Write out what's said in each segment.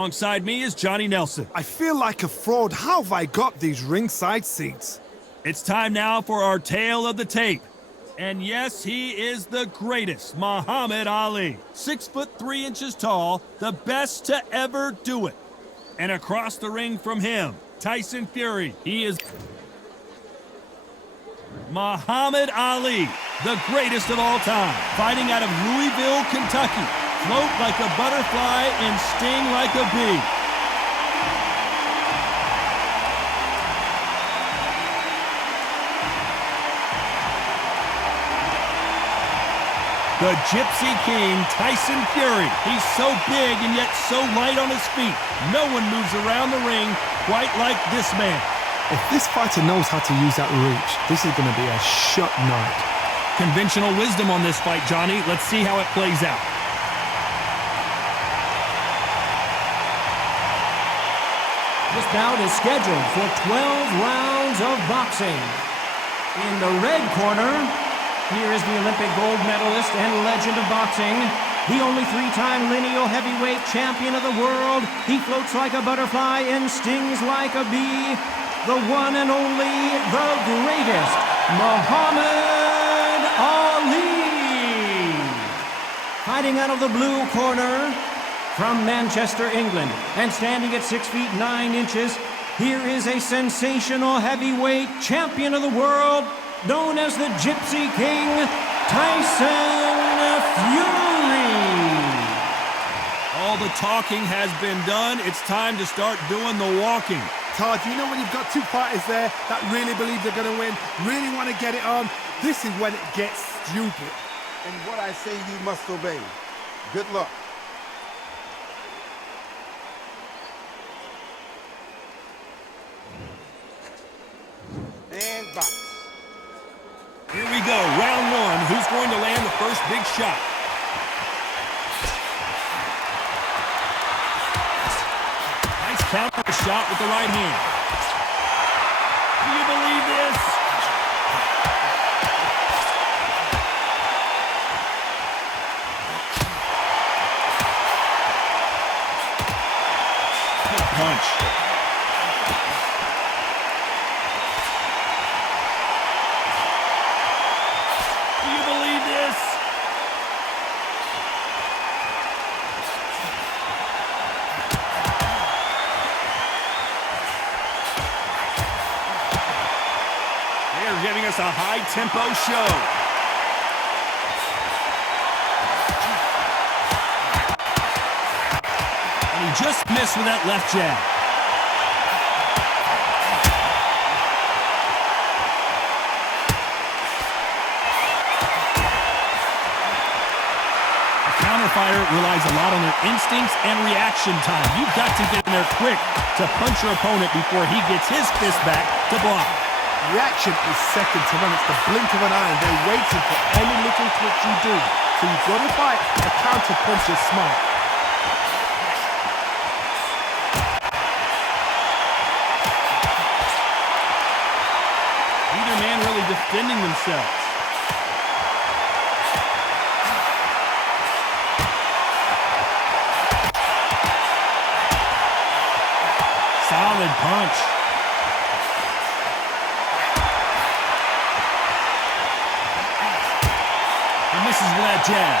Alongside me is Johnny Nelson. I feel like a fraud. How have I got these ringside seats? It's time now for our tale of the tape. And yes, he is the greatest, Muhammad Ali. 6'3" tall, the best to ever do it. And across the ring from him, Tyson Fury. He is Muhammad Ali, the greatest of all time, fighting out of Louisville, Kentucky. Float like a butterfly and sting like a bee. The Gypsy King, Tyson Fury. He's so big and yet so light on his feet. No one moves around the ring quite like this man. If this fighter knows how to use that reach, this is going to be a shut night. Conventional wisdom on this fight, Johnny. Let's see how it plays out. This bout is scheduled for 12 rounds of boxing. In the red corner, here is the Olympic gold medalist and legend of boxing, the only three-time lineal heavyweight champion of the world. He floats like a butterfly and stings like a bee. The one and only, the greatest, Muhammad Ali. Fighting out of the blue corner, from Manchester, England, and standing at 6 feet 9 inches, here is a sensational heavyweight champion of the world, known as the Gypsy King, Tyson Fury. All the talking has been done. It's time to start doing the walking. Todd, you know when you've got two fighters there that really believe they're going to win, really want to get it on, this is when it gets stupid. And what I say you must obey. Good luck. And box. Here we go, round one. Who's going to land the first big shot? Nice counter shot with the right hand. Do you believe this? Good punch. Giving us a high-tempo show. And he just missed with that left jab. A counter fighter relies a lot on their instincts and reaction time. You've got to get in there quick to punch your opponent before he gets his fist back to block. Reaction is second to none. It's the blink of an eye, and they're waiting for any little twitch you do. So you've got to fight a counter punch is smart. Neither man really defending themselves. Solid punch. Misses with that jab.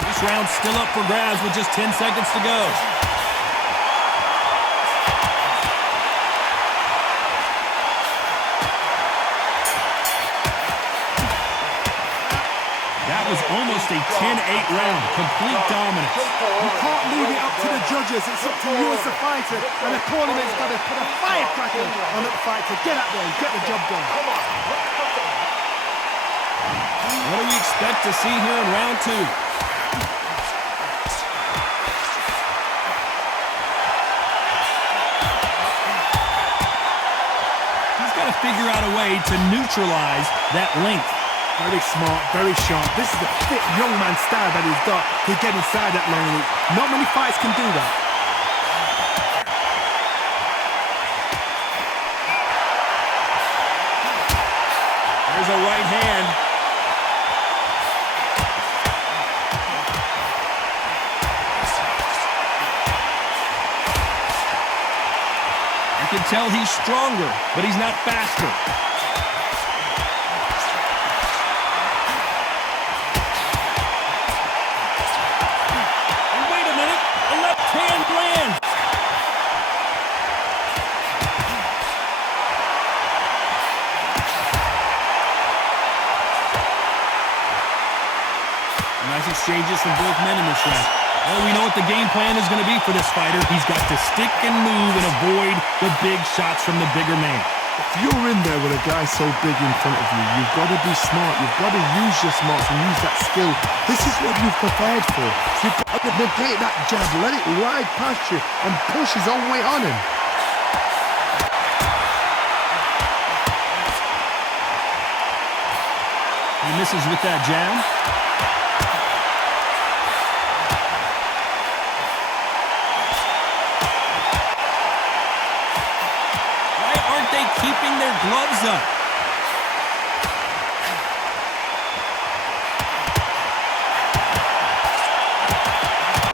This round's still up for grabs with just 10 seconds to go. That was almost a 10-8 round. Complete dominance. You can't leave it up to the judges. It's up to you as the fighter, and the cornerman's got to put a firecracker on that fight to get out there and get the job done. Come on. What do we expect to see here in round two? He's got to figure out a way to neutralize that length. Very smart, very sharp. This is the fit young man style that he's got to get inside that long reach. Not many fights can do that. There's a right hand. You can tell he's stronger, but he's not faster. And wait a minute, a left hand lands. Nice exchanges from both men in this round. Well, we know what the game plan is going to be for this fighter. He's got to stick and move and avoid the big shots from the bigger man. If you're in there with a guy so big in front of you, you've got to be smart. You've got to use your smarts and use that skill. This is what you've prepared for. You've got to negate that jab, let it ride past you and push his own weight on him. He misses with that jab. Keeping their gloves up.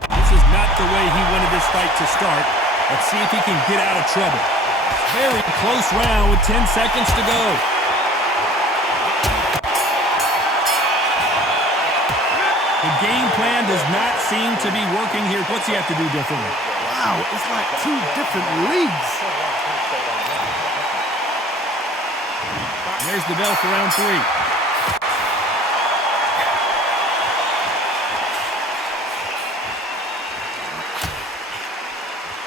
This is not the way he wanted this fight to start. Let's see if he can get out of trouble. Very close round with 10 seconds to go. The game plan does not seem to be working here. What's he have to do differently? Wow, it's like two different leagues. There's the bell for round 3.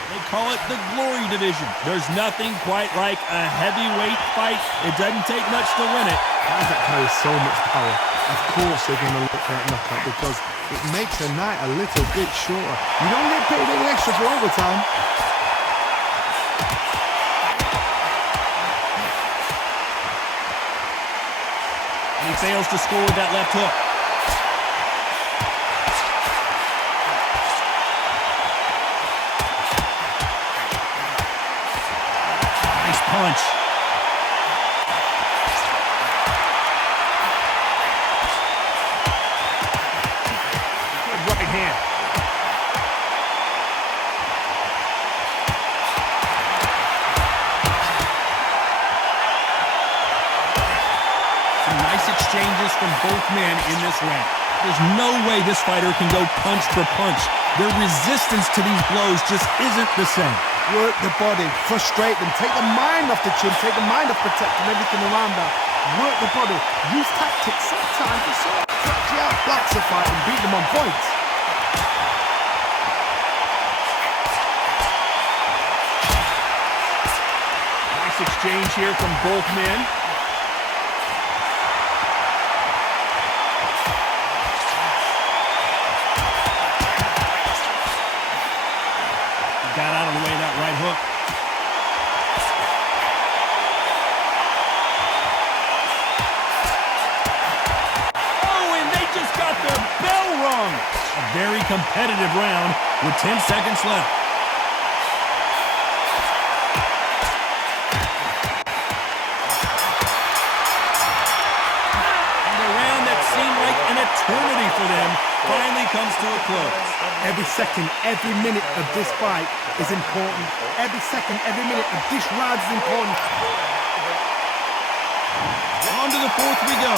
They call it the glory division. There's nothing quite like a heavyweight fight. It doesn't take much to win it. Guys that carry so much power, of course they're going to look for that knockout because it makes the night a little bit shorter. You don't get paid any extra for overtime. He fails to score with that left hook. Nice punch. Good right hand. Exchanges from both men in this round. There's no way this fighter can go punch for punch. Their resistance to these blows just isn't the same. Work the body, frustrate them, take the mind off the chin, take the mind off protecting everything around that. Work the body, use tactics sometimes to sort of catch you out, blocks a fight and beat them on points. Nice exchange here from both men. Got out of the way of that right hook. Oh, and they just got their bell rung. A very competitive round with 10 seconds left. And a round that seemed like an eternity for them finally comes to a close. Every second, every minute of this fight is important. Every second, every minute of this round is important. On to the 4th we go.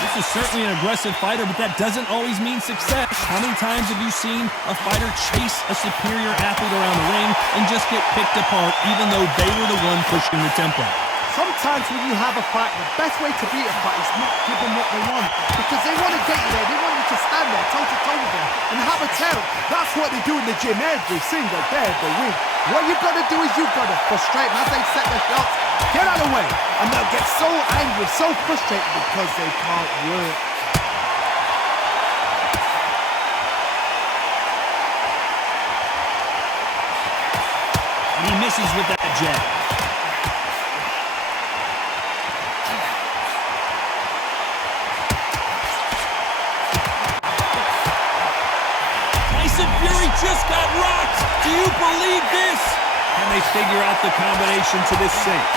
This is certainly an aggressive fighter, but that doesn't always mean success. How many times have you seen a fighter chase a superior athlete around the ring and just get picked apart even though they were the one pushing the tempo? Sometimes when you have a fight, the best way to beat a fight is not give them what they want. Because they want to get you there, they want you to stand there toe-to-toe with them and have a tell. That's what they do in the gym every single day of the week. What you've got to do is you've got to frustrate them as they set their shots. Get out of the way. And they'll get so angry, so frustrated because they can't work. And he misses with that jab. Fury just got rocked. Do you believe this? Can they figure out the combination to this sink?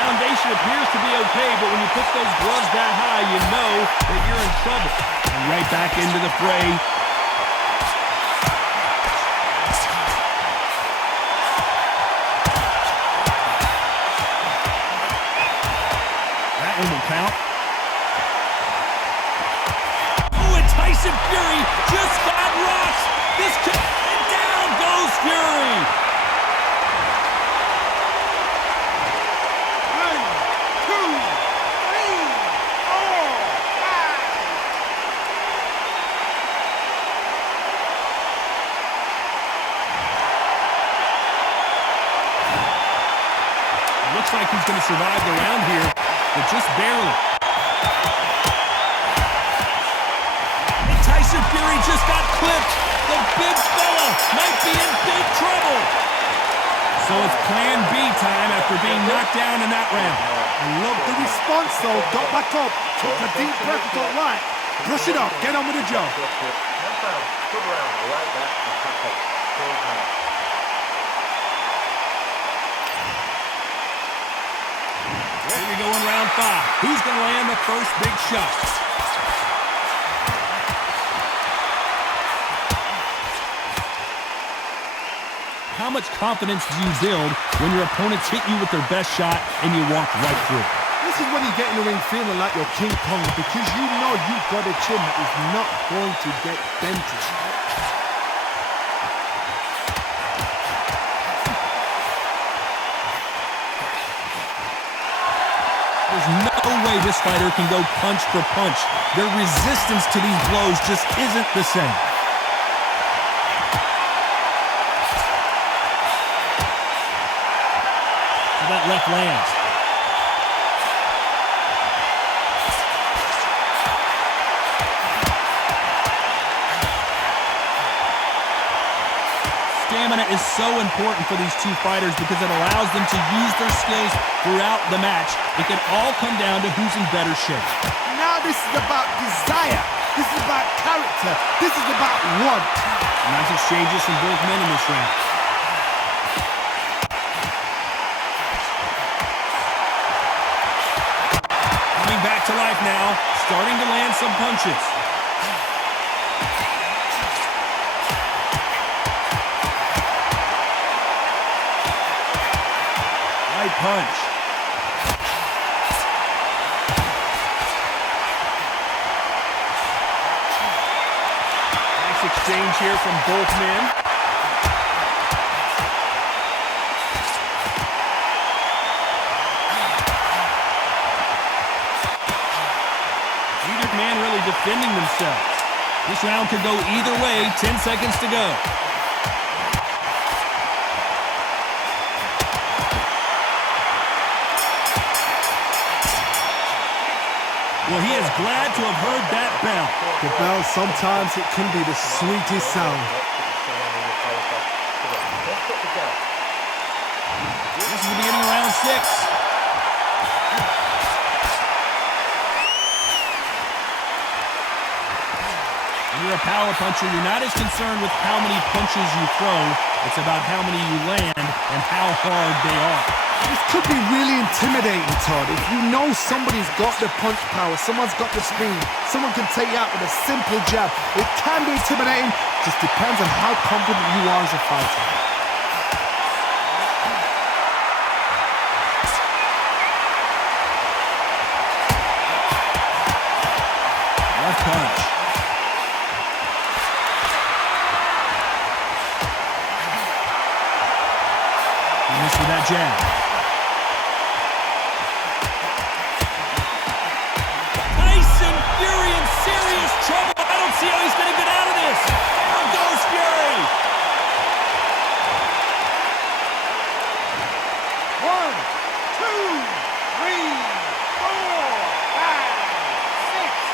foundation appears to be okay, but when you put those gloves that high, you know that you're in trouble. And right back into the fray. That one will count. Oh, and Tyson Fury just got rocked. This could... And down goes Fury. Looks like he's going to survive the round here, but just barely. And Tyson Fury just got clipped. The big fella might be in big trouble. So it's plan B time after being knocked down in that round. I love the response, though. Got back up, took a deep breath, thought, right, brush it off, get on with the job. Good round, right back and pack up. Here we go in round 5. Who's going to land the first big shot? How much confidence do you build when your opponents hit you with their best shot and you walk right through? This is when you get in the ring feeling like you're King Kong, because you know you've got a chin that is not going to get dented. There's no way this fighter can go punch for punch. Their resistance to these blows just isn't the same. So that left lands. Stamina is so important for these two fighters because it allows them to use their skills throughout the match. It can all come down to who's in better shape. Now this is about desire. This is about character. This is about want. Nice exchanges from both men in this round. Coming back to life now, starting to land some punches. Right punch. Nice exchange here from both men. Neither man really defending themselves. This round could go either way. 10 seconds to go. Well, he is glad to have heard that bell. The bell, sometimes it can be the sweetest sound. This is the beginning of round 6. When you're a power puncher, you're not as concerned with how many punches you throw. It's about how many you land and how hard they are. This could be really intimidating, Todd. If you know somebody's got the punch power, someone's got the speed, someone can take you out with a simple jab. It can be intimidating, just depends on how confident you are as a fighter. Left punch. He missed with that jab. Fury in serious trouble. I don't see how he's going to get out of this. There goes Fury. 1, 2, 3, 4, 5, 6.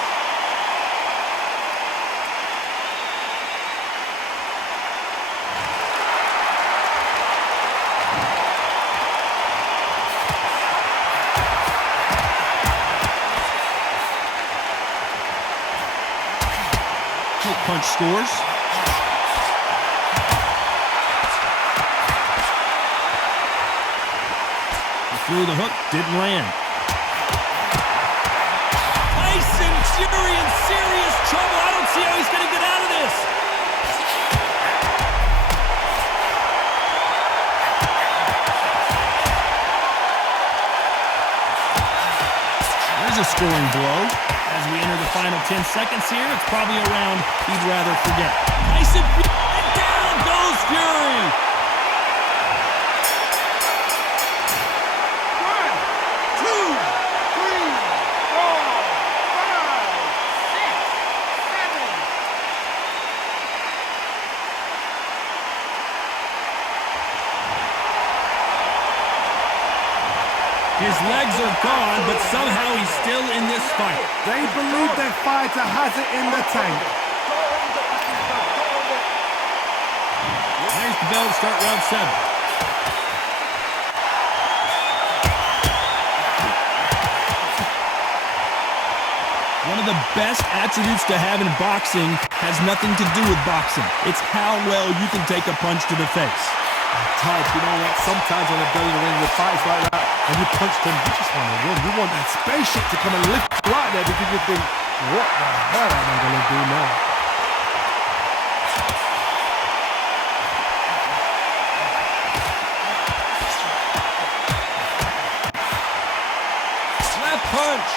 Punch scores. threw the hook, didn't land. Tyson Fury in serious trouble. I don't see how he's going to get out of this. There's a scoring blow. As we enter the final 10 seconds here, it's probably a round he'd rather forget. Tyson Fury, and down goes Fury. 1, 2, 3, 4, 5, 6, 7. His legs are gone, but somehow he's still in this fight. They believe their fighter has it in the tank. There's the bell to start round 7. One of the best attributes to have in boxing has nothing to do with boxing. It's how well you can take a punch to the face. Type, you know what? Sometimes when they're building a ring with fights like that, and you punch them, you just want to run. You want that spaceship to come and lift you out there because you think, what the hell am I going to do now? Left punch.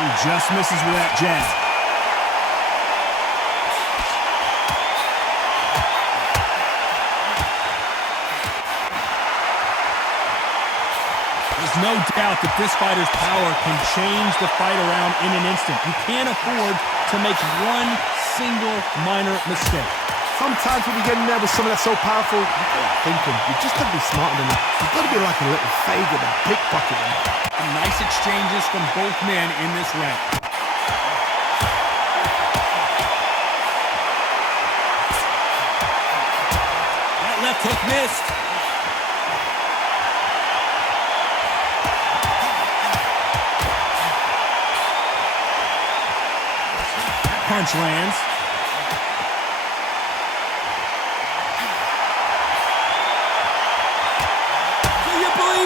He just misses with that jab. There's no doubt that this fighter's power can change the fight around in an instant. You can't afford to make one single minor mistake. Sometimes when you get in there with someone that's so powerful, you're thinking, you just got to be smarter than that. You've got to be like a little Fagin and pickpocket them. Some nice exchanges from both men in this round. That left hook missed. That punch lands.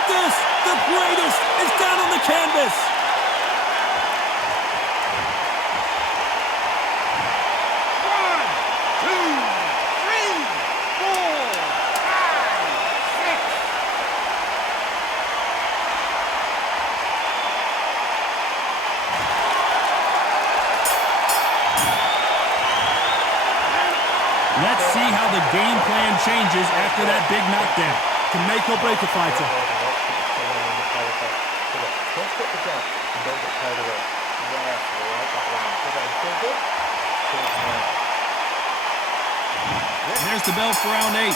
This, the greatest, is down on the canvas. 1, 2, 3, 4, 5, 6. Let's see how the game plan changes after that big knockdown. To make or break a fighter. Don't put the jab and don't get carried away. Yes, right, that round. Is that still good? There's the bell for round 8.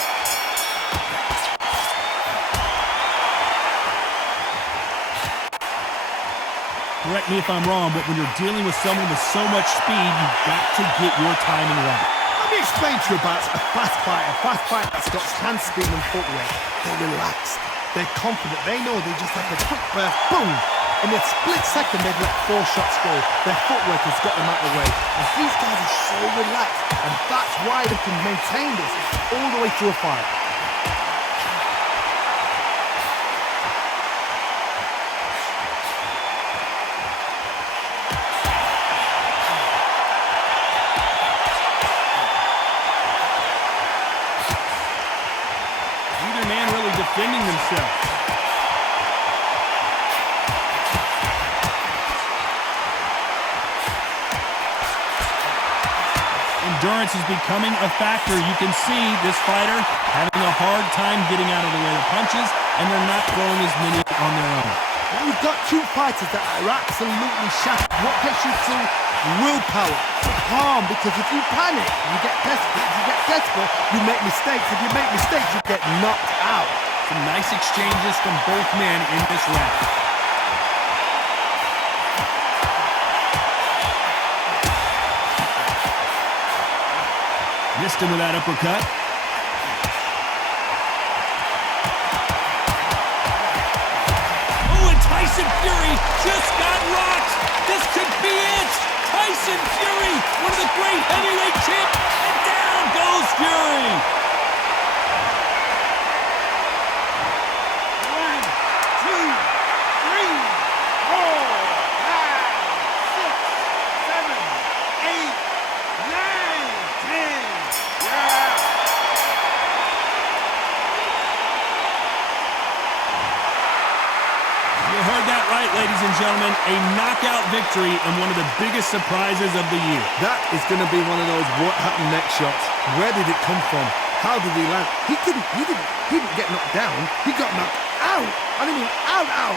Correct me if I'm wrong, but when you're dealing with someone with so much speed, you've got to get your timing right. Let me explain to you about a fast fighter that's got hand speed and footwork. They're relaxed. They're confident. They know they just have a quick burst, boom! In a split second, they've let 4 shots go. Their footwork has got them out of the way. And these guys are so relaxed. And that's why they can maintain this all the way through a fight. Neither man really defending themselves. Endurance is becoming a factor. You can see this fighter having a hard time getting out of the way of punches, and they're not throwing as many on their own. Now you've got 2 fighters that are absolutely shattered. What gets you through? Willpower. Calm, because if you panic, you get desperate. If you get desperate, you make mistakes. If you make mistakes, you get knocked out. Some nice exchanges from both men in this round. Missed him with that uppercut. Oh, and Tyson Fury just got rocked. This could be it. Tyson Fury, one of the great heavyweight champions. Down goes Fury. 1, 2, 3, 4, 5, 6, 7, 8, 9, 10. Yeah. You heard that right, ladies and gentlemen. A knockout victory and one of the biggest surprises of the year. That is going to be one of those what happened next shots. Where did it come from? How did he land? He didn't get knocked down. He got knocked out. I mean, out.